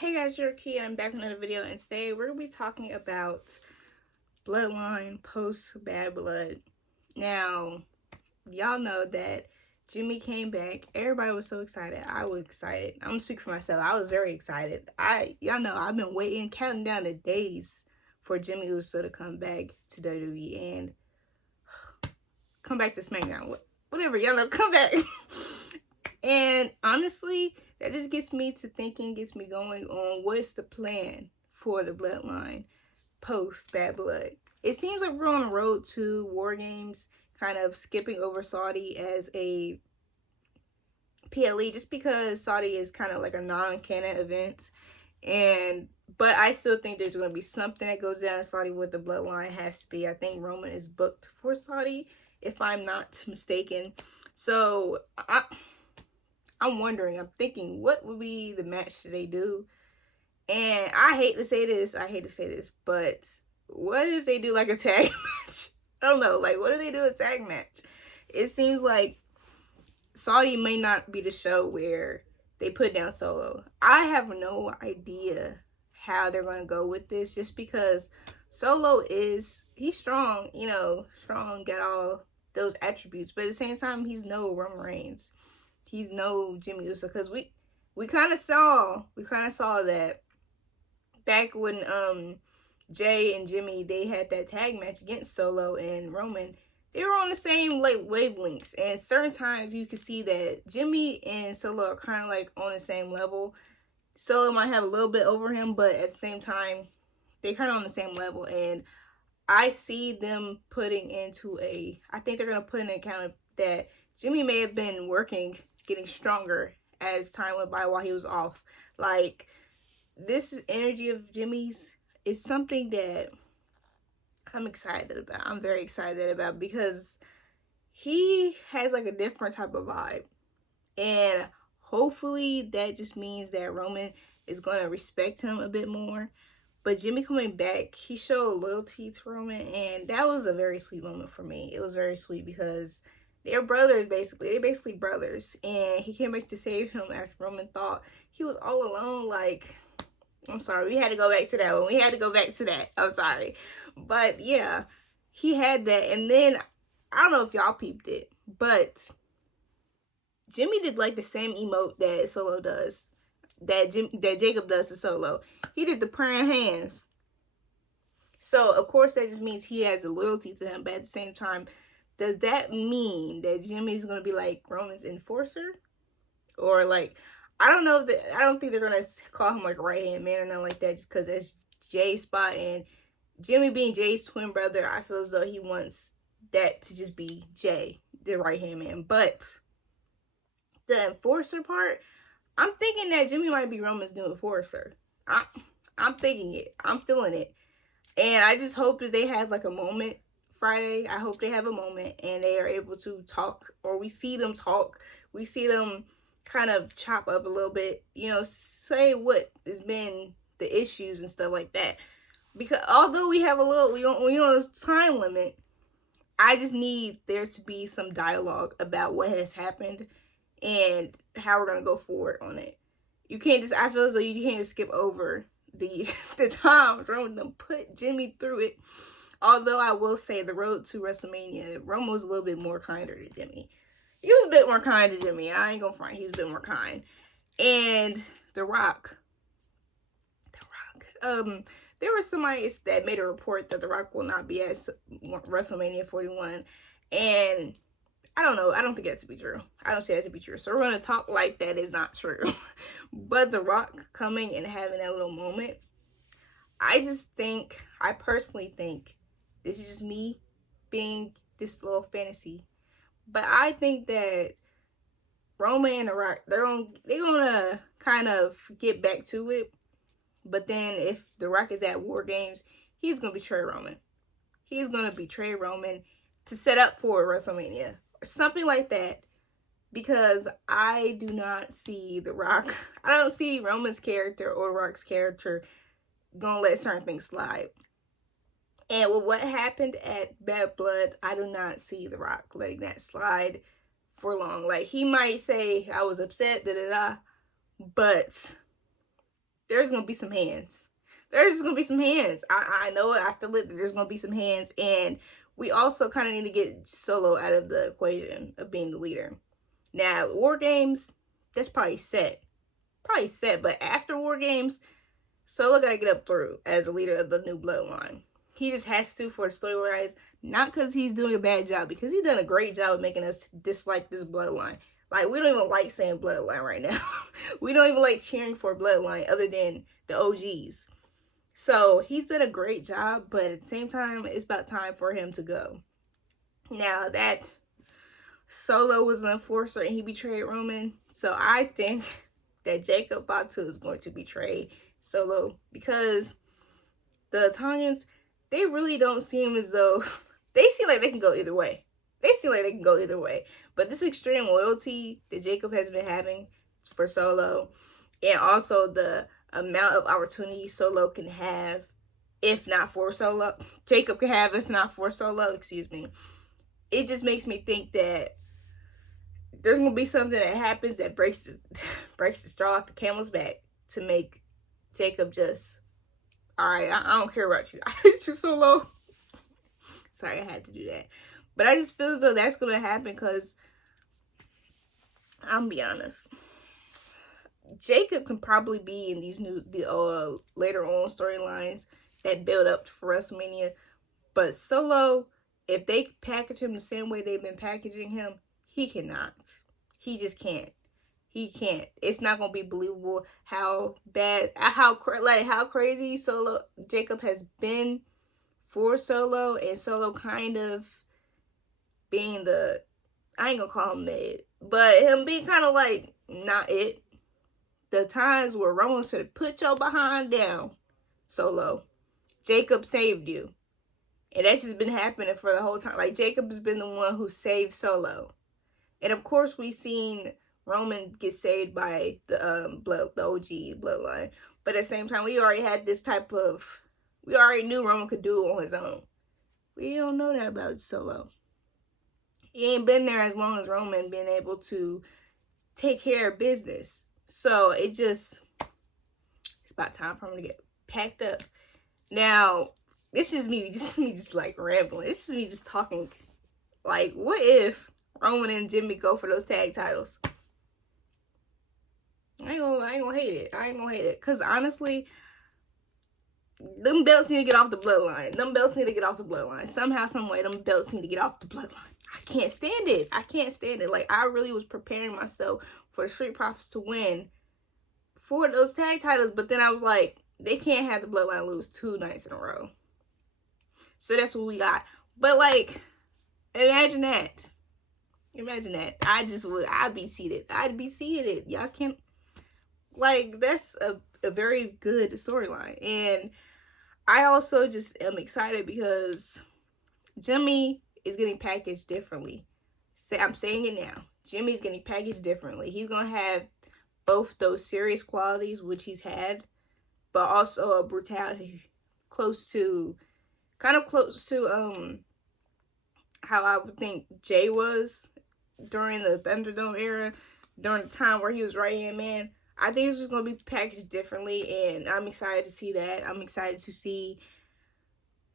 Hey guys, you're Key and I'm back with another video, and today we're going to be talking about Bloodline post Bad Blood. Now, y'all know that Jimmy came back. Everybody was so excited. I was excited. I'm going to speak for myself. I was very excited. Y'all know I've been waiting, counting down the days for Jimmy Uso to come back to WWE and come back to Smackdown. Whatever, y'all know, come back. And honestly, that just gets me to thinking, gets me going on what's the plan for the Bloodline post Bad Blood. It seems like we're on the road to War Games, kind of skipping over Saudi as a PLE just because Saudi is kind of like a non-canon event. But I still think there's going to be something that goes down in Saudi with the Bloodline. Has to be. I think Roman is booked for Saudi, if I'm not mistaken. So I'm wondering, I'm thinking, what would be the match that they do? And I hate to say this, but what if they do like a tag match? I don't know, like, what if they do a tag match? It seems like Saudi may not be the show where they put down Solo. I have no idea how they're going to go with this, just because Solo he's strong, strong, got all those attributes, but at the same time, he's no Roman Reigns. He's no Jimmy Uso, because we kind of saw that back when Jay and Jimmy, they had that tag match against Solo and Roman. They were on the same like wavelengths, and certain times you can see that Jimmy and Solo are kind of like on the same level. Solo might have a little bit over him, but at the same time, they're kind of on the same level. And I see them I think they're gonna put in an account that Jimmy may have been working, getting stronger as time went by while he was off. Like, this energy of Jimmy's is something that I'm excited about. I'm very excited about, because he has like a different type of vibe. And hopefully that just means that Roman is going to respect him a bit more. But Jimmy coming back, he showed loyalty to Roman, and that was a very sweet moment for me. It was very sweet because they're brothers, basically. They're basically brothers. And he came back to save him after Roman thought he was all alone. Like, I'm sorry. We had to go back to that one. I'm sorry. But, yeah. He had that. And then, I don't know if y'all peeped it, but Jimmy did, like, the same emote that Solo does. That Jacob does to Solo. He did the praying hands. So, of course, that just means he has a loyalty to him. But at the same time, does that mean that Jimmy's going to be like Roman's enforcer? Or like, I don't think they're going to call him like right hand man or nothing like that, just because that's Jay's spot. And Jimmy being Jay's twin brother, I feel as though he wants that to just be Jay, the right hand man. But the enforcer part, I'm thinking that Jimmy might be Roman's new enforcer. I'm thinking it. I'm feeling it. And I just hope that they have like a moment Friday. I hope they have a moment and they are able to talk, or we see them talk. We see them kind of chop up a little bit, say what has been the issues and stuff like that. Because although we have we on a time limit, I just need there to be some dialogue about what has happened and how we're gonna go forward on it. You can't just, I feel as though you can't just skip over the times Roman put Jimmy through it. Although I will say the road to WrestleMania, Roman was a little bit more kinder to Jimmy. He was a bit more kind to Jimmy. I ain't gonna front. He was a bit more kind. And The Rock. There was somebody that made a report that The Rock will not be at WrestleMania 41. And I don't know. I don't think that to be true. I don't see that to be true. So we're going to talk like that is not true. But The Rock coming and having that little moment, I personally think, this is just me being this little fantasy, but I think that Roman and The Rock, they're gonna kind of get back to it. But then if The Rock is at War Games, he's gonna betray Roman. He's gonna betray Roman to set up for WrestleMania or something like that. Because I do not see The Rock. I don't see Roman's character or Rock's character gonna let certain things slide. And with what happened at Bad Blood, I do not see The Rock letting that slide for long. Like, he might say, I was upset, but there's gonna be some hands. There's gonna be some hands. I know it. I feel it. There's gonna be some hands, and we also kind of need to get Solo out of the equation of being the leader. Now, War Games, that's probably set. But after War Games, Solo gotta get up through as a leader of the new bloodline. He just has to for the story wise, not because he's doing a bad job, because he's done a great job of making us dislike this bloodline. Like, we don't even like saying bloodline right now. We don't even like cheering for bloodline other than the OGs. So he's done a great job, but at the same time, it's about time for him to go. Now that Solo was an enforcer and he betrayed Roman, so I think that Jacob Batu is going to betray Solo, because the Italians, they really don't seem as though, they seem like they can go either way. But this extreme loyalty that Jacob has been having for Solo, and also the amount of opportunity Solo can have, if not for Solo, Jacob can have, if not for Solo, excuse me. It just makes me think that there's going to be something that happens that breaks the straw off the camel's back to make Jacob just, alright, I don't care about you. I hate you, Solo. Sorry, I had to do that. But I just feel as though that's going to happen, because I'm going to be honest. Jacob can probably be in these later on storylines that build up for WrestleMania. But Solo, if they package him the same way they've been packaging him, he cannot. He just can't. He can't. It's not going to be believable how bad, how crazy Jacob has been for Solo, and Solo kind of being the, I ain't gonna call him mid, but him being kind of like not it. The times where Roman's gonna put your behind down, Solo, Jacob saved you, and that's just been happening for the whole time. Like, Jacob has been the one who saved Solo, and of course we seen Roman get saved by the OG bloodline, but at the same time we already had this type of, we already knew Roman could do it on his own. We don't know that about Solo. He ain't been there as long as Roman been able to take care of business. So it's about time for him to get packed up. Now, this is me just like rambling. This is me just talking. Like, what if Roman and Jimmy go for those tag titles? I ain't gonna hate it. Cause honestly, them belts need to get off the bloodline. Somehow, some way, them belts need to get off the bloodline. I can't stand it. Like, I really was preparing myself for the Street Profits to win for those tag titles, but then I was like, they can't have the bloodline lose 2 nights in a row. So that's what we got. But like, imagine that. I'd be seated. Y'all can't, like, that's a very good storyline. And I also just am excited because Jimmy is getting packaged differently. I'm saying it now. Jimmy's getting packaged differently. He's going to have both those serious qualities, which he's had, but also a brutality kind of close to how I would think Jay was during the Thunderdome era, during the time where he was right-hand man. I think it's just going to be packaged differently, and I'm excited to see that. I'm excited to see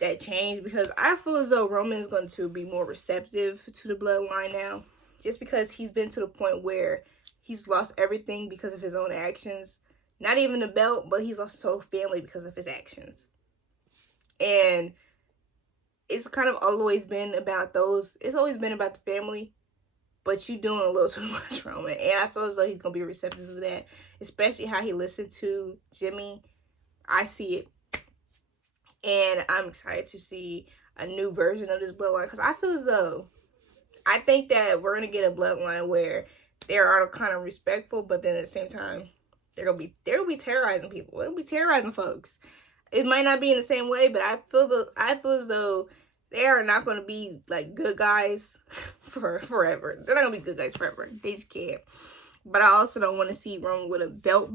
that change, because I feel as though Roman is going to be more receptive to the bloodline now, just because he's been to the point where he's lost everything because of his own actions. Not even the belt, but he's also family because of his actions. And it's kind of always been about it's always been about the family, but you doing a little too much, Roman. And I feel as though he's going to be receptive to that, especially how he listened to Jimmy. I see it. And I'm excited to see a new version of this bloodline, because I feel as though, I think that we're going to get a bloodline where they are kind of respectful, but then at the same time, they're going to be terrorizing people. They'll be terrorizing folks. It might not be in the same way, but I feel as though they are not going to be like good guys for forever. They're not going to be good guys forever. They just can't. But I also don't want to see Roman with a belt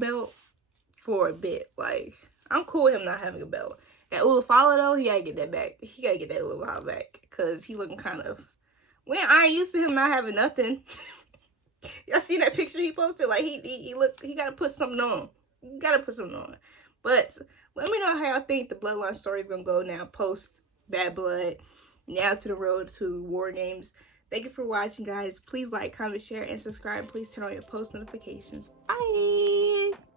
for a bit. Like, I'm cool with him not having a belt. That Ulafala, though, he gotta get that back. He gotta get that Ulafala back, because he looking kind of, when I ain't used to him not having nothing. Y'all seen that picture he posted? Like, he gotta put something on. You gotta put something on. But let me know how y'all think the Bloodline story is gonna go now, post Bad Blood, now to the road to War Games. Thank you for watching, guys. Please like, comment, share, and subscribe. Please turn on your post notifications. Bye.